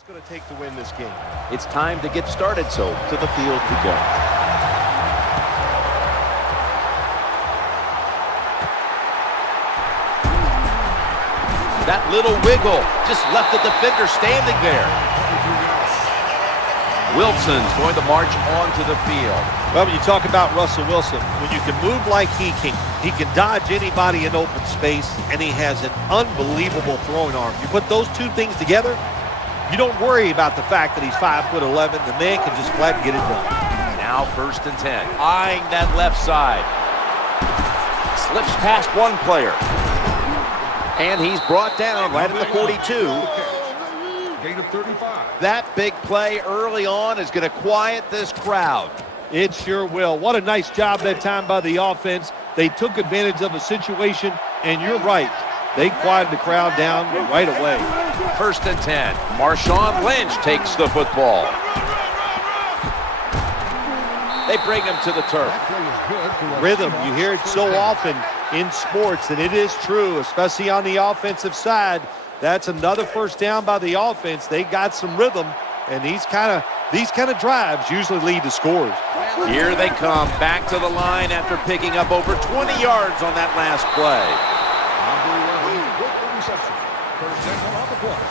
It's going to take to win this game. It's time to get started, so to the field we go. That little wiggle just left the defender standing there. Wilson's going to march onto the field. Well, when you talk about Russell Wilson, when you can move like he can dodge anybody in open space, and he has an unbelievable throwing arm. You put those two things together, you don't worry about the fact that he's 5'11". The man can just flat get it done. Now 1st and 10. Eyeing that left side. Slips past one player. And he's brought down right at the 42. Gain of 35. That big play early on is going to quiet this crowd. It sure will. What a nice job that time by the offense. They took advantage of a situation, and you're right. They quieted the crowd down right away. 1st and 10. Marshawn Lynch takes the football. They bring him to the turf. Rhythm, you hear it so often in sports, and it is true, especially on the offensive side. That's another 1st down by the offense. They got some rhythm, and these kind of drives usually lead to scores. Here they come back to the line after picking up over 20 yards on that last play.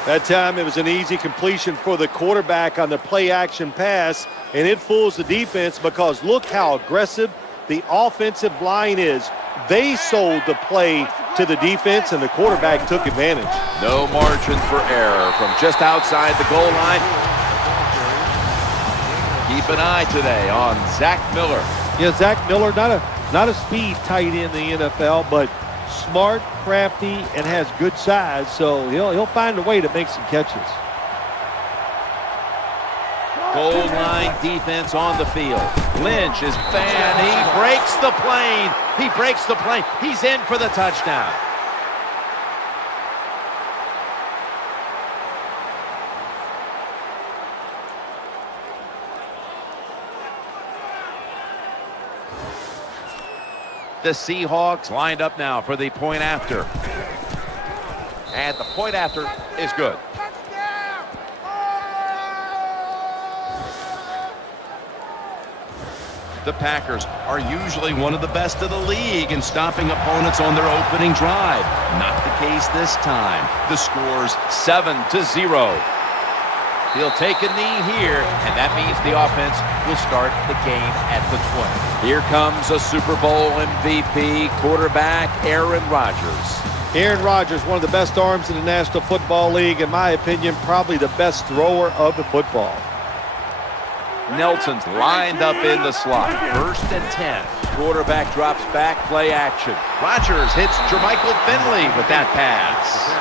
That time it was an easy completion for the quarterback on the play-action pass, and it fools the defense because look how aggressive the offensive line is. They sold the play to the defense, and the quarterback took advantage. No margin for error from just outside the goal line. Keep an eye today on Zach Miller. Yeah, Zach Miller, not a speed tight end in the NFL, but smart, crafty, and has good size, so he'll find a way to make some catches. Goal line defense on the field. Lynch is fan. He breaks the plane. He breaks the plane. He's in for the touchdown. The Seahawks lined up now for the point after. And the point after is good. The Packers are usually one of the best of the league in stopping opponents on their opening drive. Not the case this time. The score's 7-0. He'll take a knee here, and that means the offense will start the game at the 20. Here comes a Super Bowl MVP, quarterback Aaron Rodgers. Aaron Rodgers, one of the best arms in the National Football League. In my opinion, probably the best thrower of the football. Nelson's lined up in the slot. 1st and 10. Quarterback drops back, play action. Rodgers hits Jermichael Finley with that pass.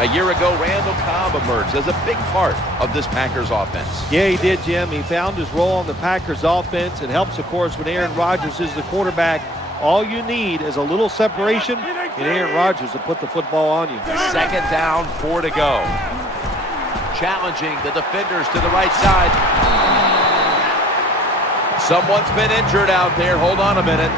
A year ago, Randall Cobb emerged as a big part of this Packers offense. Yeah, he did, Jim. He found his role on the Packers offense. It helps, of course, when Aaron Rodgers is the quarterback. All you need is a little separation, and Aaron Rodgers will put the football on you. 2nd down, 4 to go. Challenging the defenders to the right side. Someone's been injured out there. Hold on a minute.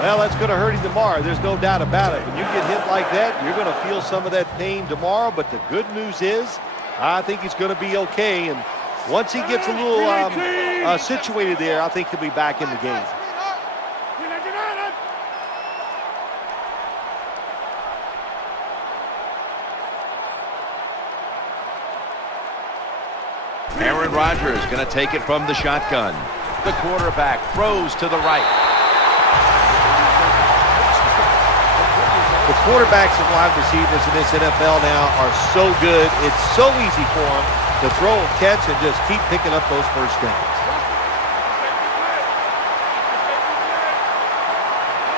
Well, that's going to hurt him tomorrow. There's no doubt about it. When you get hit like that, you're going to feel some of that pain tomorrow. But the good news is, I think he's going to be okay. And once he gets a little situated there, I think he'll be back in the game. Aaron Rodgers going to take it from the shotgun. The quarterback throws to the right. The quarterbacks and wide receivers in this NFL now are so good. It's so easy for them to throw and catch and just keep picking up those 1st downs.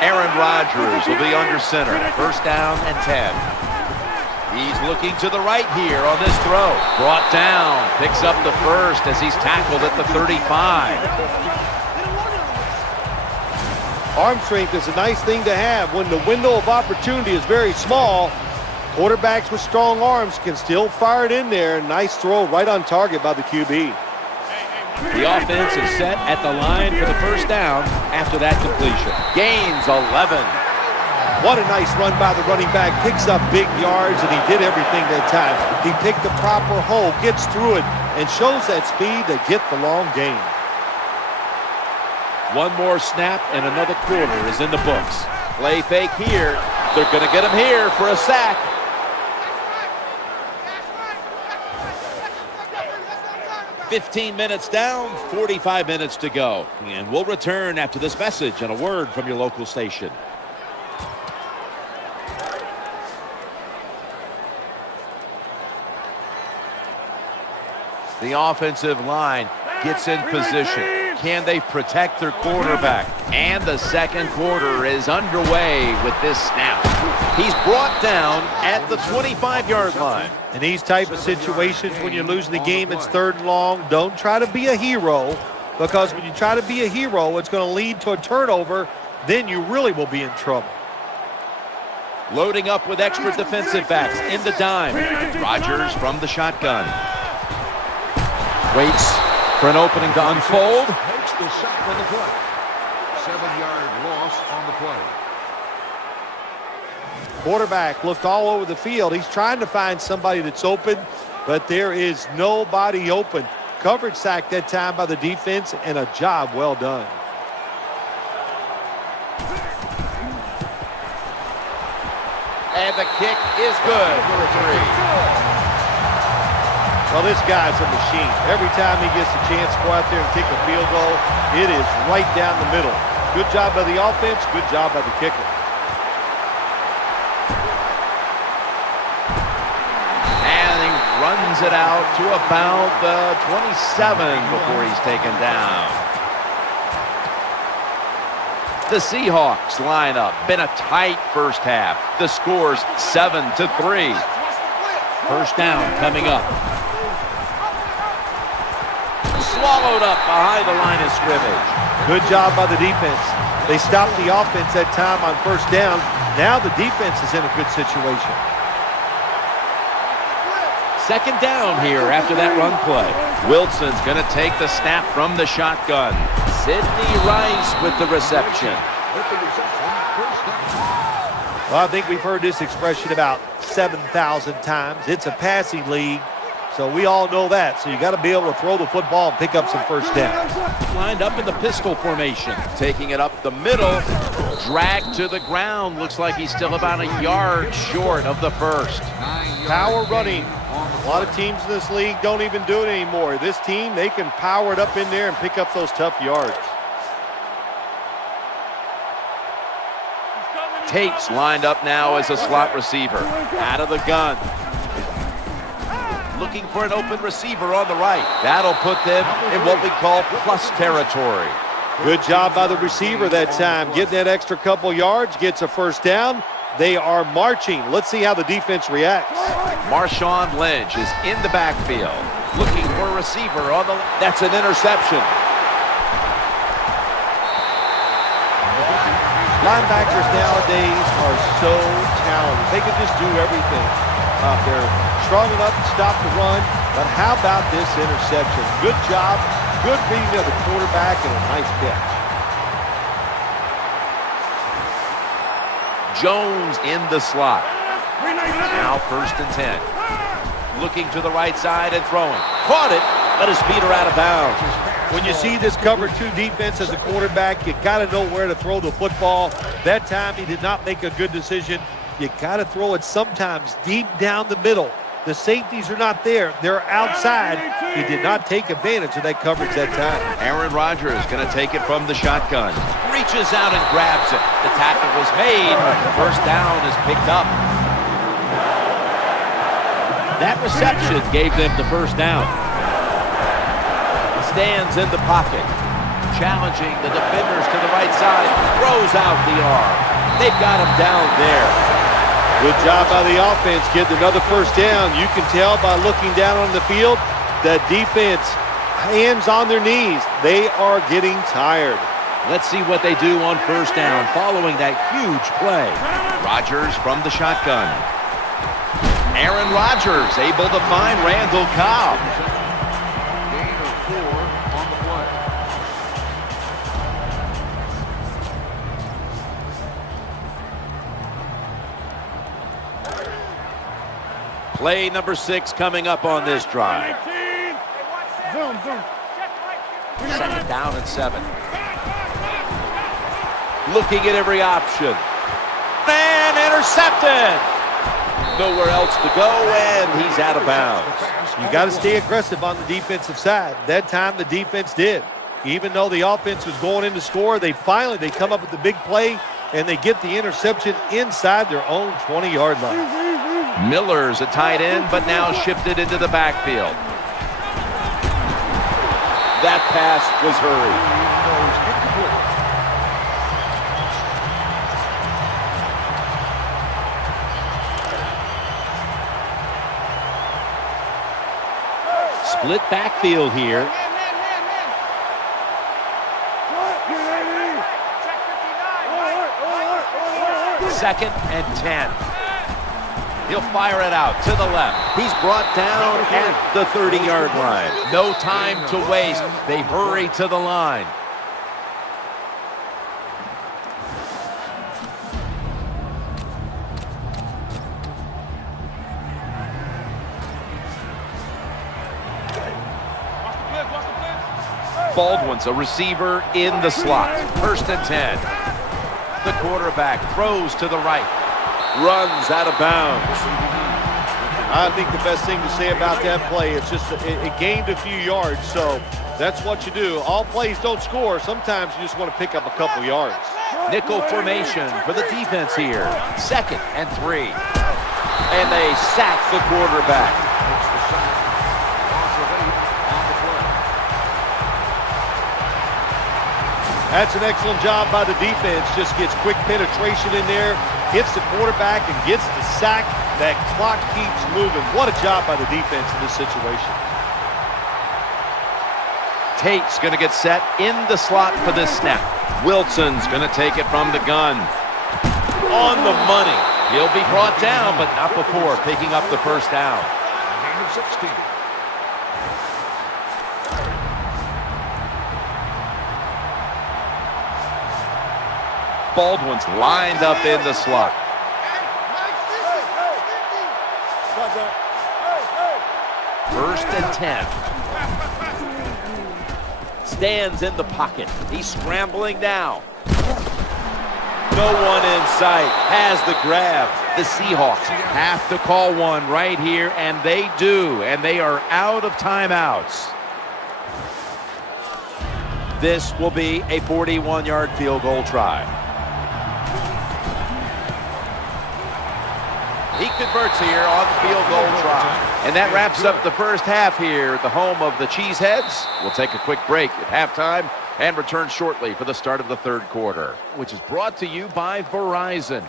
Aaron Rodgers will be under center. 1st down and 10. He's looking to the right here on this throw. Brought down. Picks up the 1st as he's tackled at the 35. Arm strength is a nice thing to have. When the window of opportunity is very small, quarterbacks with strong arms can still fire it in there. Nice throw right on target by the QB. The offense is set at the line for the 1st down after that completion. Gains 11. What a nice run by the running back. Picks up big yards, and he did everything that time. He picked the proper hole, gets through it, and shows that speed to get the long gain. One more snap, and another quarter is in the books. Play fake here. They're going to get him here for a sack. "15 minutes down, 45 minutes to go." And we'll return after this message and a word from your local station. The offensive line gets in position. Can they protect their quarterback? And the second quarter is underway with this snap. He's brought down at the 25-yard line. In these type of situations, when you're losing the game, it's 3rd and long. Don't try to be a hero, because when you try to be a hero, it's going to lead to a turnover. Then you really will be in trouble. Loading up with extra defensive backs in the dime. Rodgers from the shotgun. Waits for an opening to unfold. Takes the sack on the play. 7-yard loss on the play. Quarterback looked all over the field. He's trying to find somebody that's open, but there is nobody open. Coverage sack that time by the defense, and a job well done. And the kick is good for a 3. Well, this guy's a machine. Every time he gets a chance to go out there and kick a field goal, it is right down the middle. Good job by the offense, good job by the kicker. And he runs it out to about the 27 before he's taken down. The Seahawks lineup. Been a tight first half. The score's 7-3. First down coming up. Swallowed up behind the line of scrimmage. Good job by the defense. They stopped the offense that time on first down. Now the defense is in a good situation. Second down here after that run play. Wilson's going to take the snap from the shotgun. Sidney Rice with the reception. Well, I think we've heard this expression about 7,000 times. It's a passing league, so we all know that. So you got to be able to throw the football and pick up some first downs. Lined up in the pistol formation. Taking it up the middle. Dragged to the ground. Looks like he's still about a yard short of the first. Power running. A lot of teams in this league don't even do it anymore. This team, they can power it up in there and pick up those tough yards. Tate's lined up now as a slot receiver. Out of the gun. Looking for an open receiver on the right. That'll put them in what we call plus territory. Good job by the receiver that time. Getting that extra couple yards, gets a first down. They are marching. Let's see how the defense reacts. Marshawn Lynch is in the backfield. Looking for a receiver on the... That's an interception. Linebackers nowadays are so talented. They can just do everything. They're strong enough to stop the run, but how about this interception? Good job, good reading of the quarterback, and a nice catch. Jones in the slot. Now 1st and 10. Looking to the right side and throwing. Caught it, but his feet are out of bounds. When you see this cover 2 defense as a quarterback, you got to know where to throw the football. That time he did not make a good decision. You got to throw it sometimes deep down the middle. The safeties are not there. They're outside. He did not take advantage of that coverage that time. Aaron Rodgers going to take it from the shotgun. Reaches out and grabs it. The tackle was made. First down is picked up. That reception gave them the first down. Stands in the pocket. Challenging the defenders to the right side. Throws out the arm. They've got him down there. Good job by the offense, getting another first down. You can tell by looking down on the field that defense, hands on their knees. They are getting tired. Let's see what they do on first down following that huge play. Rodgers from the shotgun. Aaron Rodgers able to find Randall Cobb. Gain of 4 on the play. Play number 6 coming up on this drive. Second down and 7. Looking at every option. And intercepted. Nowhere else to go, and he's out of bounds. You got to stay aggressive on the defensive side. That time the defense did. Even though the offense was going in to score, they come up with the big play, and they get the interception inside their own 20-yard line. Miller's a tight end, but now shifted into the backfield. That pass was hurried. Split backfield here. Second and 10. He'll fire it out to the left. He's brought down at the 30-yard line. No time to waste. They hurry to the line. Baldwin's a receiver in the slot. First and 10. The quarterback throws to the right. Runs out of bounds. I think the best thing to say about that play is just it gained a few yards, so that's what you do. All plays don't score. Sometimes you just want to pick up a couple yards. Nickel formation for the defense here. Second and 3. And they sack the quarterback. That's an excellent job by the defense. Just gets quick penetration in there, hits the quarterback, and gets the sack. That clock keeps moving. What a job by the defense in this situation. Tate's going to get set in the slot for this snap. Wilson's going to take it from the gun. On the money. He'll be brought down, but not before picking up the first down. Gain of 16. Baldwin's lined up in the slot. First and 10. Stands in the pocket. He's scrambling now. No one in sight. Has the grab. The Seahawks have to call one right here, and they do. And they are out of timeouts. This will be a 41-yard field goal try. He converts here on the field goal try. And that wraps up the first half here at the home of the Cheeseheads. We'll take a quick break at halftime and return shortly for the start of the third quarter, which is brought to you by Verizon.